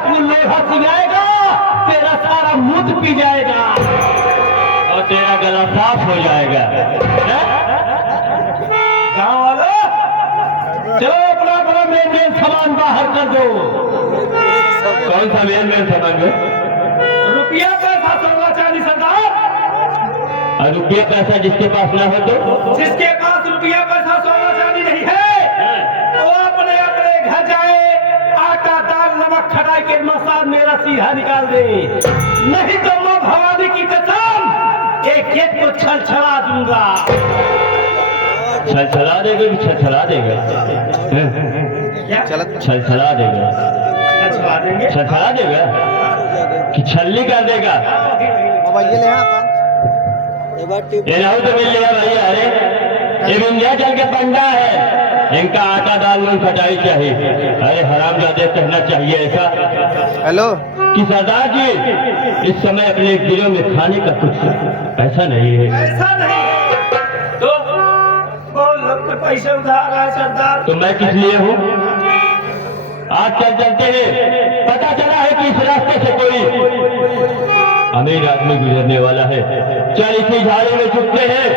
डाकू लोहा सिंगाएगा, तेरा सारा मूत पी जाएगा और तेरा गला साफ हो जाएगा। गाँव वालों, चलो अपना अपना मेन मेन सामान बाहर कर दो। कौन सा मेन मेन सामान है? रुपया पैसा सोना चांदी सरदार। और रुपया पैसा जिसके पास ना हो तो? जिसके पास रुपया पैसा सोना चांदी नहीं है वो अपने अपने घर जाए, आटा दाल नमक खटाई के मसाल मेरा सीधा निकाल दे, नहीं तो मां भवानी की कसम एक एक को छलछला दूंगा। छलछला देगा कि छलछला देगा? छलछला देगा। छलछला देगा कि छल्ली कर देगा? ये राहु तो मिल लिया भाई। अरे ये विंध्याचल के पंडा है, इनका आटा दाल में खटाई चाहिए। अरे हरामजादे कहना चाहिए ऐसा हेलो कि सरदार जी इस समय अपने दिलों में खाने का कुछ ऐसा नहीं है। ऐसा नहीं है तो पैसे उधार आए सरदार, तो मैं किस लिए हूँ? आज चल चलते हैं पता चला है कि इस रास्ते से कोई अमीर आदमी गुजरने वाला है। चल इसी झाड़ी में छुपते हैं,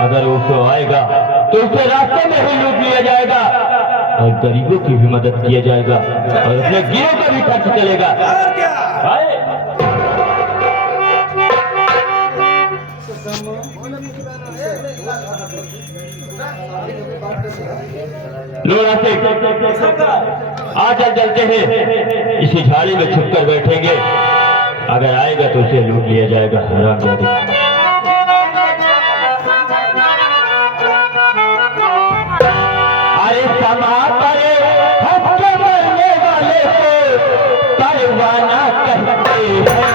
अगर वो आएगा तो उसे रास्ते में ही लूट लिया जाएगा और गरीबों की भी मदद किया जाएगा और अपने गिरों का भी खर्च चलेगा। आज चलते हैं इसी झाड़ी में छुपकर बैठेंगे, अगर आएगा तो उसे लूट लिया जाएगा। हरामजादी अरे समा परे हफ्ते मरने वाले को परवाना कहते हैं।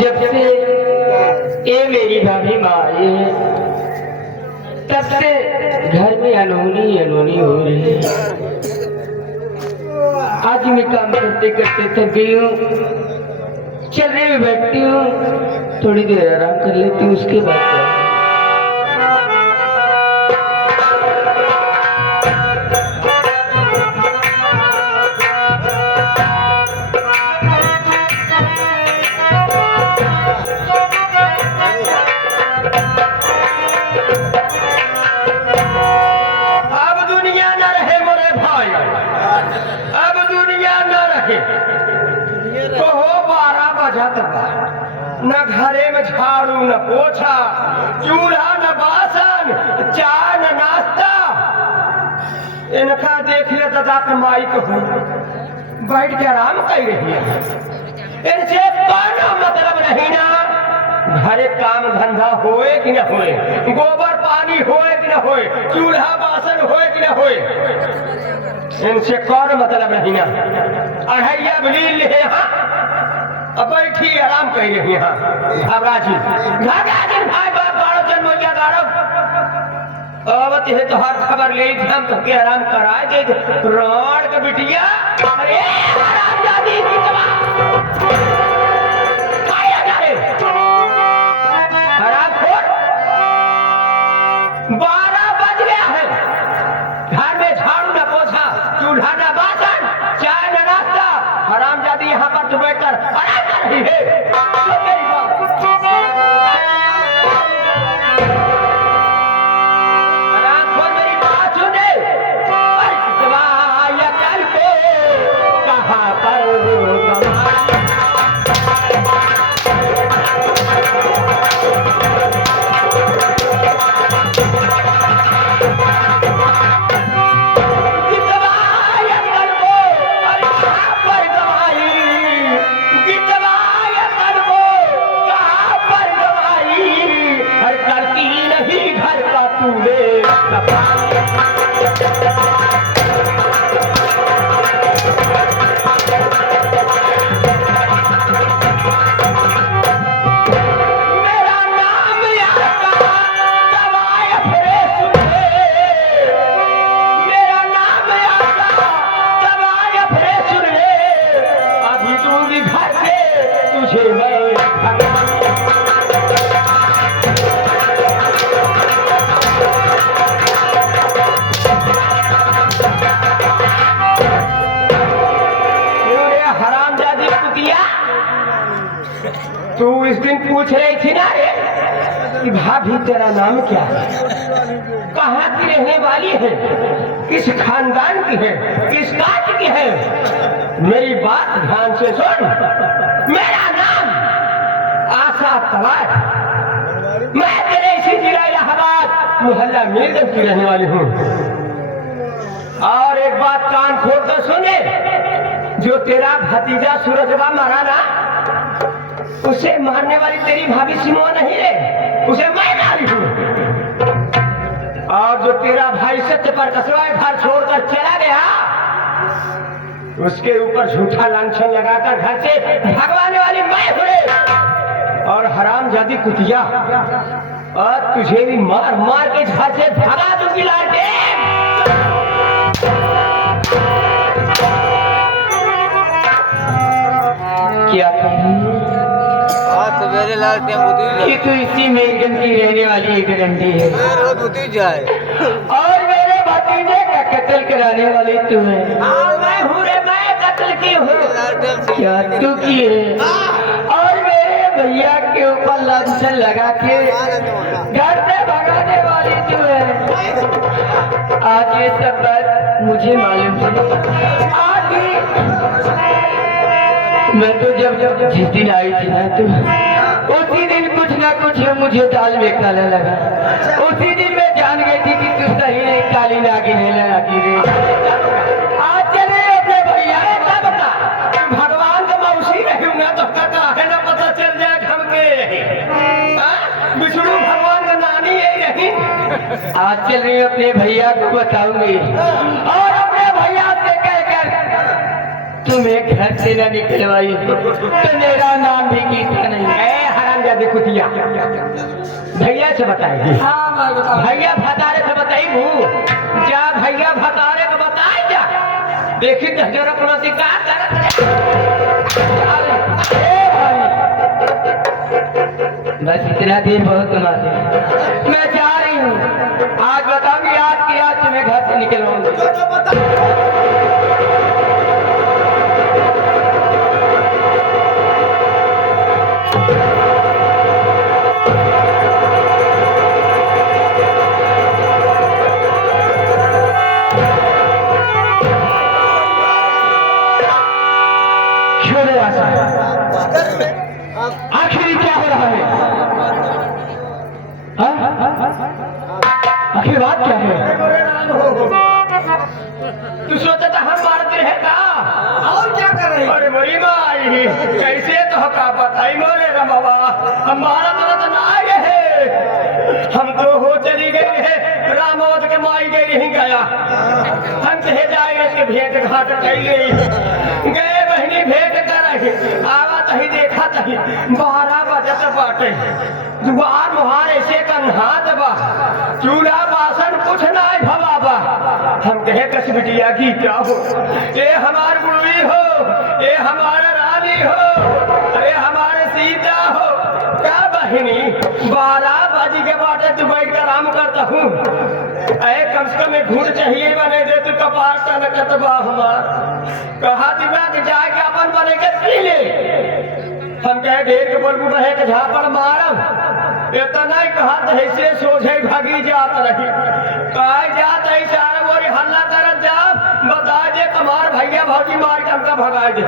जब से ये मेरी भाभी माँ आई है तब से घर में अनहोनी अनहोनी हो रही है। आज मैं काम करते करते थक गई हूँ, चलने में बैठती हूँ, थोड़ी देर आराम कर लेती हूँ, उसके बाद न घरे में झाड़ू न पोछा, चूल्हा न बासन, चाय न नाश्ता। इनका देख ले दादा कमाई को बैठ के आराम कर रही है, इनसे कोई मतलब नहीं ना। घरे काम धंधा होए कि न होए, गोबर पानी होए कि न होए, चूल्हा बासन होए कि न होए, इनसे कौन मतलब नहीं ना। अढ़ैया बलील है अब बैठी आराम कर रही है। घबराजी भाई बारो जन्म क्या गाड़ो अब ते तो हर खबर ले हम तो के आराम कराए दे रोड के बिटिया। अरे आराम जादी आया जा रे आराम खोर 12 बज गया है, घर में झाड़ू न पोछा, चूल्हा न बासन, चाय न नाश्ता। हरामजादी यहाँ पर तो बैठकर रही है। मेरी बात सुने, कल को कहाँ पर तू इस दिन पूछ रही थी ना रे कि भाभी तेरा नाम क्या है, कहाँ की रहने वाली है, किस खानदान की है, किस कास्ट की है। मेरी बात ध्यान से सुन। मेरा नाम आशा तवार, मैं तेरे इसी जिला इलाहाबाद मोहल्ला मीरगंज की रहने वाली हूँ। और एक बात कान खोल कर सुने, जो तेरा भतीजा सूरजबा मारा ना, उसे मारने वाली तेरी भाभी सिमोआ नहीं रे, उसे मैं मारी हूँ। और जो तेरा भाई सत्य पर कसवाए घर छोड़कर चला गया, उसके ऊपर झूठा लांछन लगाकर घर से भगवाने वाली मैं हूँ। और हरामजादी कुतिया, और तुझे भी मार मार के घर से भगा दूंगी लाटे। क्या कहीं सवेरे लालटेन ये तो इसी मीरगंज की रहने वाली एक घंटी है, और मेरे भतीजे का कत्ल कराने वाली तू है। मैं हूँ रे, मैं कत्ल की हूँ। क्या तू की है? और मेरे भैया के ऊपर लांछन लगा के घर से भगाने वाली तू है। आज ये सब बात मुझे मालूम है। आज मैं तो जब जिस दिन आई थी ना, तू उसी दिन कुछ ना कुछ मुझे दाल में काला लगा। उसी दिन मैं जान गई थी कि तू सही नहीं, काली नागिन है नागिन। आज चले अपने भैया का बता, भगवान का मौसी रहूंगा तो है ना, पता चल जाए हमके विष्णु भगवान का नानी यही रही। आज चल रही अपने भैया को बताऊंगी, और अपने भैया से कहकर तुम्हें घर से न निकलवाई तो मेरा नाम भी गीता नहीं है। हरामजादी कुतिया, भैया से बताएगी। भैया भतारे से बताई जा, भैया भतारे को बताए जा। देखी जरा अपना शिकार बस इतना दिन बहुत कमाते। मैं जा रही हूँ, आज बताऊंगी, आज की आज तुम्हें घर से निकलवाऊंगी। आखिर क्या हो रहा है? आखिर बात क्या है? तू सोचा था हम मारते रहे का? और क्या कर रहे? अरे मेरी माई, कैसे तो का बताई मोरे रा बाबा, हमारा तो ना आए है। हम तो हो चली गई है, रामोद के माई गई नहीं गया। हम कहे जाए इसके भेंट घाट कैली गए, बहनी भेंट कर आवा तही देखा तही 12 बजत बाटे। दुआर मुहार ऐसे कन्हात बा, चूल्हा बासन कुछ ना भवाबा। हम कहे कस बिटिया की क्या हो, ये हमार गुरुई हो, ये हमारा रानी हो, अरे हमारे सीता हो। क्या बहनी 12 बज के बाटे तू बैठ कर आराम करता हूँ। अरे कम से कम एक घूट चाहिए बने दे, तू कपार तनकत बा हमार। कहा दिमाग जाके अपन बने के पी ले। हम कहे ढेर के बोलबू रहे के झापड़ मारम इतना ही कहा तो ऐसे सोझे भागी जात रही कहा जात है चार बोरी हल्ला करत जा बता दे कमार भैया भौजी मार के हमका भगा दे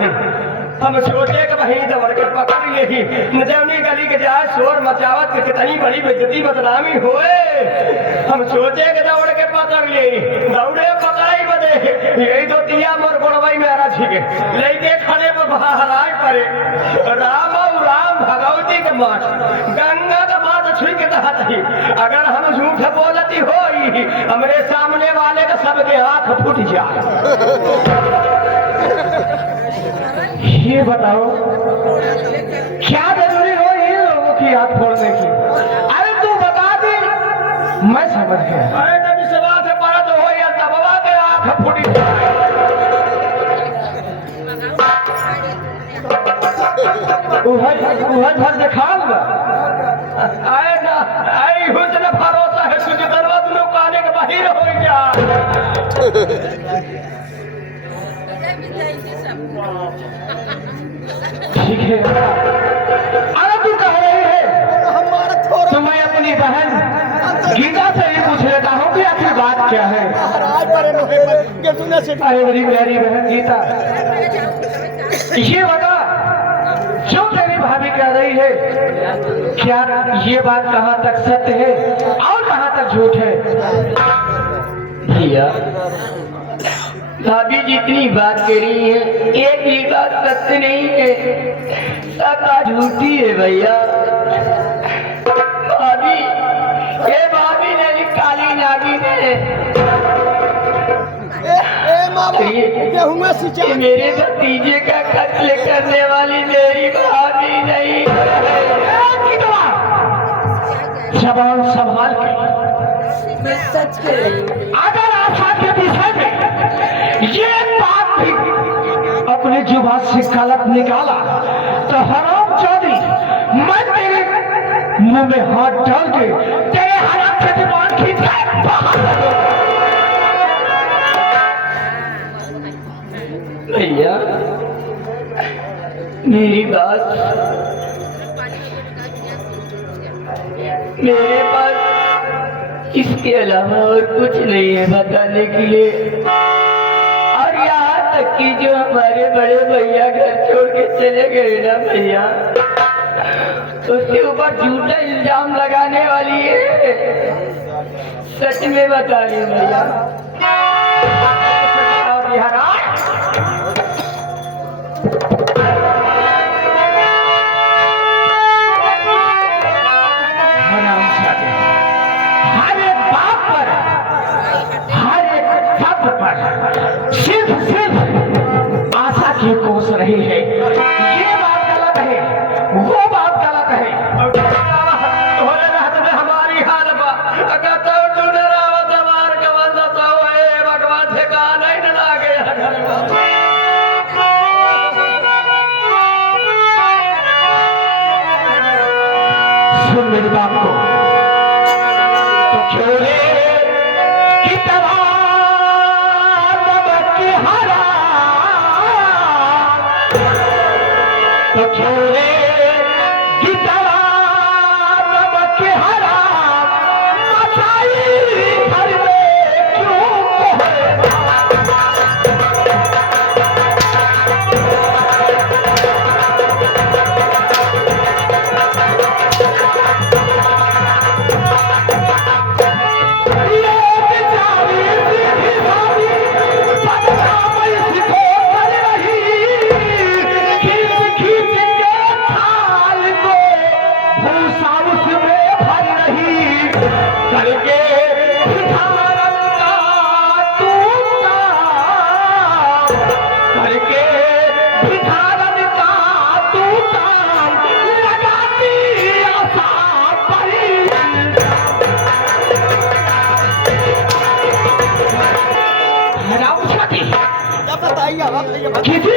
हम सोचे कि वहीं दौड़ के पकड़ लेही नजवनी गली के जाए शोर मचावत के कितनी बड़ी बेइज्जती बदनामी होए हम सोचे कि दौड़ के पकड़ ले दौड़े पकड़ाई बदे यही तो दिया मोर गोड़वाई मेरा छिके लेके खड़े पर बहाराज पड़े राम राम भगवती के माथ गंगा का माथ छुई के कहत ही अगर हम झूठ बोलती होई हमरे सामने वाले का सबके हाथ फूट जाए ये बताओ क्या जरूरी हो ये लोगों की हाथ फोड़ने की अरे तू बता दे मैं समझ गया अरे जब इस बात से पड़ा तो हो या तबवा के हाथ फूटी उहज भर दिखाल आए ना आई हुस्न भरोसा है तुझे दरवा तू लोग आने के बाहर हो जा ठीक है अरे तू कह रही है तो मैं अपनी बहन गीता से ही पूछ लेता हूँ कि आखिर बात क्या है अरे मेरी प्यारी बहन गीता ये बता जो तेरी भाभी कह रही है क्या ये बात कहाँ तक सत्य है और कहाँ तक झूठ है भैया भाभी जितनी बात कर रही है एक भी बात सत्य नहीं है सब बात झूठी है भैया भाभी ये भाभी मेरी काली नागिन है ये मेरे भतीजे का कत्ल करने वाली मेरी भाभी नहीं जबान संभाल के सच के अगर आशा के विषय में ये बात भी अपने जुबान से गलत निकाला तो हराम चौधरी मैं तेरे मुंह में हाथ डाल के तेरे हराम से जुबान खींच के बाहर भैया मेरी बात मेरे पास इसके अलावा और कुछ नहीं है बताने के लिए और यहाँ तक कि जो हमारे बड़े भैया घर छोड़ के चले गए ना भैया उसके ऊपर झूठा इल्जाम लगाने वाली है सच में बता रही हूँ भैया सिर्फ आशा की कोस रही है ये बात गलत है वो बात गलत है हमारी हाल भगवान ठिकाना ही ना गया सुन मेरी बात को तो छोड़े की तरह तो छोड़े की तरह नमक हरा मचाई घर में क्यों किसी